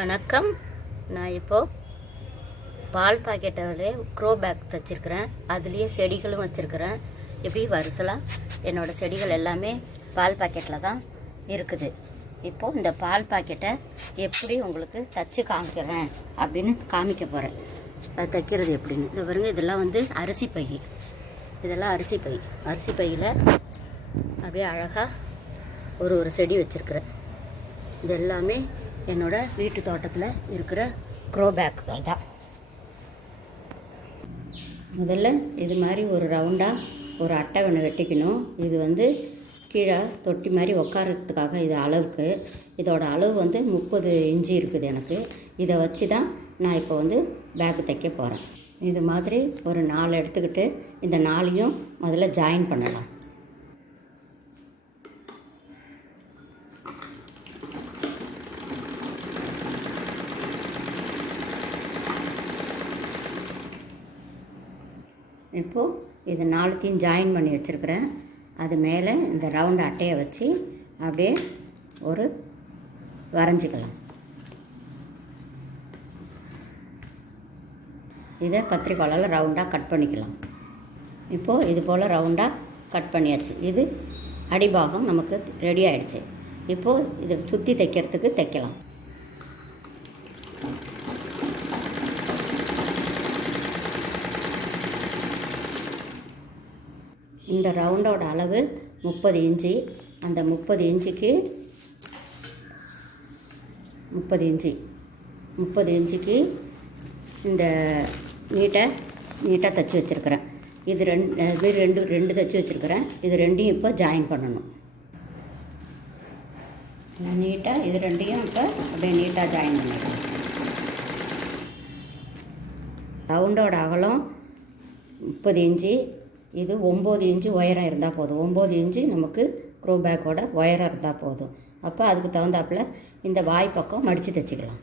வணக்கம். நான் இப்போது பால் பாக்கெட்டில் க்ரோ பேக் தைச்சிருக்கிறேன். அதுலேயே செடிகளும் வச்சுருக்கிறேன். எப்படி வரிசலாக என்னோடய செடிகள் எல்லாமே பால் பாக்கெட்டில் தான் இருக்குது. இப்போது இந்த பால் பாக்கெட்டை எப்படி உங்களுக்கு தைச்சி காமிக்கிறேன் அப்படின்னு காமிக்க போகிறேன். அது தைக்கிறது எப்படின்னு. இந்த பாருங்க, இதெல்லாம் வந்து அரிசி பை. இதெல்லாம் அரிசி பையில் அப்படியே அழகாக ஒரு செடி வச்சுருக்கிறேன். இது எல்லாமே என்னோடய வீட்டு தோட்டத்தில் இருக்கிற க்ரோ பேக்குகள் தான். முதல்ல இது மாதிரி ஒரு ரவுண்டாக ஒரு அட்டை ஒன்று வெட்டிக்கணும். இது வந்து கீழே தொட்டி மாதிரி உட்காரத்துக்காக இது அளவுக்கு. இதோட அளவு வந்து 30 இன்ச்சு இருக்குது எனக்கு. இதை வச்சு தான் நான் இப்போ வந்து பேக்கு தைக்க போகிறேன். இது மாதிரி ஒரு 4 எடுத்துக்கிட்டு இந்த 4ஐயும் முதல்ல ஜாயின் பண்ணலாம். இப்போது இது 4த்தையும் ஜாயின் பண்ணி வச்சுருக்கிறேன். அது மேலே இந்த ரவுண்டு அட்டையை வச்சு அப்படியே ஒரு வரைஞ்சிக்கலாம். இதை கத்திரிக்கோலால் ரவுண்டாக கட் பண்ணிக்கலாம். இப்போது இது போல் ரவுண்டாக கட் பண்ணியாச்சு. இது அடிபாகம் நமக்கு ரெடி ஆகிடுச்சு. இப்போது இதை சுற்றி தைக்கிறதுக்கு தைக்கலாம். இந்த ரவுண்டோட அளவு 30 இன்ச்சு. அந்த 30 இன்ச்சுக்கு 30 இன்ச்சுக்கு இந்த நீட்டாக தைச்சி வச்சுருக்கிறேன். இது ரெண்டு தைச்சி வச்சுருக்கிறேன். இது ரெண்டையும் இப்போ ஜாயின் பண்ணணும். நீட்டாக இது ரெண்டையும் இப்போ அப்படியே நீட்டாக ஜாயின் பண்ணிடணும். ரவுண்டோட அகலம் 30 இன்ச்சு. இது 9 இன்ச்சு உயரம் இருந்தால் போதும். 9 இன்ச்சு நமக்கு க்ரோ பேக்கோட உயரம் இருந்தால் போதும். அப்போ அதுக்கு தகுந்தாப்பில் இந்த வாய் பக்கம் மடித்து தைச்சிக்கலாம்.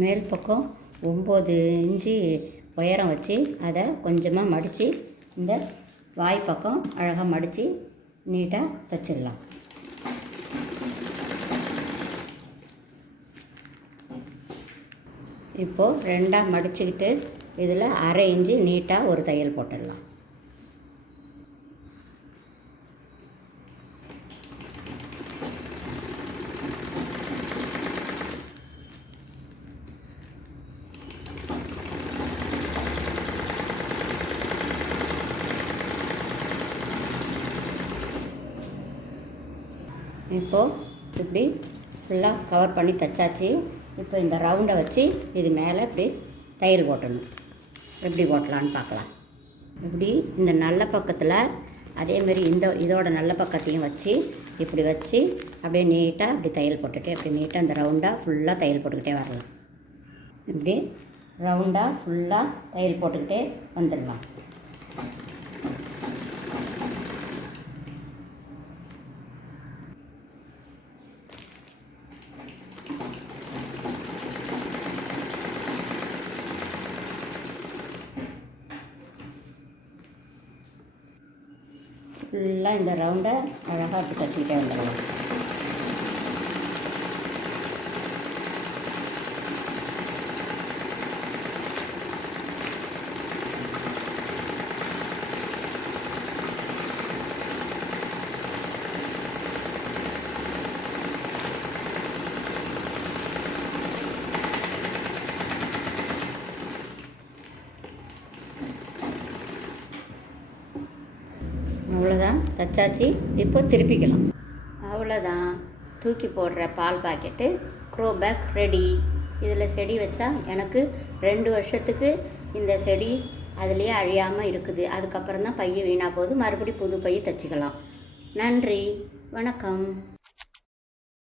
மேல் பக்கம் 9 இன்ச்சு உயரம் வச்சு அதை கொஞ்சமாக மடித்து இந்த வாய் பக்கம் அழகாக மடித்து நீட்டாக தைச்சிடலாம். இப்போது 2ஆக மடிச்சுக்கிட்டு இதில் 1/2 இன்ச்சு நீட்டாக ஒரு தையல் போட்டுடலாம். இப்போது இப்படி ஃபுல்லாக கவர் பண்ணி தைச்சாச்சு. இப்போ இந்த ரவுண்டை வச்சு இது மேலே இப்படி தையல் போட்டணும். எப்படி போட்டலான்னு பார்க்கலாம். இப்படி இந்த நல்ல பக்கத்தில் அதேமாரி இதோட நல்ல பக்கத்தையும் வச்சு இப்படி வச்சு அப்படியே நீட்டாக அப்படி தையல் போட்டுகிட்டே அப்படி நீட்டாக இந்த ரவுண்டாக ஃபுல்லாக தையல் போட்டுக்கிட்டே வரலாம். இப்படி ரவுண்டாக ஃபுல்லாக தையல் போட்டுக்கிட்டே வந்துடலாம். ஃபுல்லாக இந்த ரவுண்டை அழகாக அப்படி தைச்சிக்கிட்டே வந்துடலாம். அவ்வளோதான், தைச்சாச்சு. இப்போ திருப்பிக்கலாம். அவ்வளோதான், தூக்கி போடுற பால் பாக்கெட்டு க்ரோ பேக் ரெடி. இதில் செடி வச்சா எனக்கு 2 வருஷத்துக்கு இந்த செடி அதுலேயே அழியாமல் இருக்குது. அதுக்கப்புறம் தான் பைய வீணாக போகுது. மறுபடியும் புது பை தைச்சிக்கலாம். நன்றி, வணக்கம்.